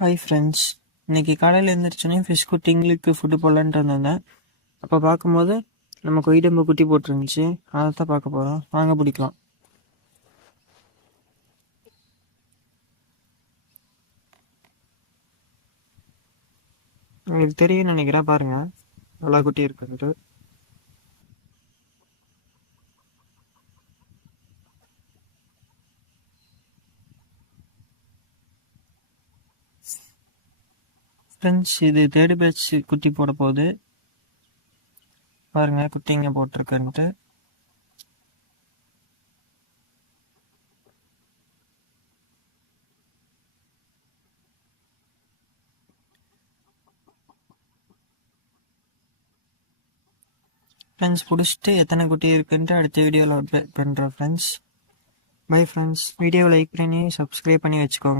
Hi friends, இன்னைக்கு காலையில் எழுந்திரிச்சோன்னே fish குட்டிங்களுக்கு food போடலான்ட்டு வந்திருந்தேன். அப்போ பார்க்கும்போது நம்ம கொய்டம்பு குட்டி போட்டுருந்துச்சு. அதை தான் பார்க்க போகிறோம், வாங்க பிடிக்கலாம். உங்களுக்கு தெரியும் நினைக்கிறேன், பாருங்க நல்லா குட்டி இருக்குன்ட்டு. ஃப்ரெண்ட்ஸ், இது தேர்டு பேட்ச் குட்டி போட போகுது. பாருங்க குட்டிங்க போட்டிருக்குன்ட்டு. ஃப்ரெண்ட்ஸ், பிடிச்சிட்டு எத்தனை குட்டி இருக்குன்ட்டு அடுத்த வீடியோவில் அப்டேட் பண்ணுறேன் ஃப்ரெண்ட்ஸ். பை ஃப்ரெண்ட்ஸ், வீடியோவை லைக் பண்ணி சப்ஸ்கிரைப் பண்ணி வச்சுக்கோங்க.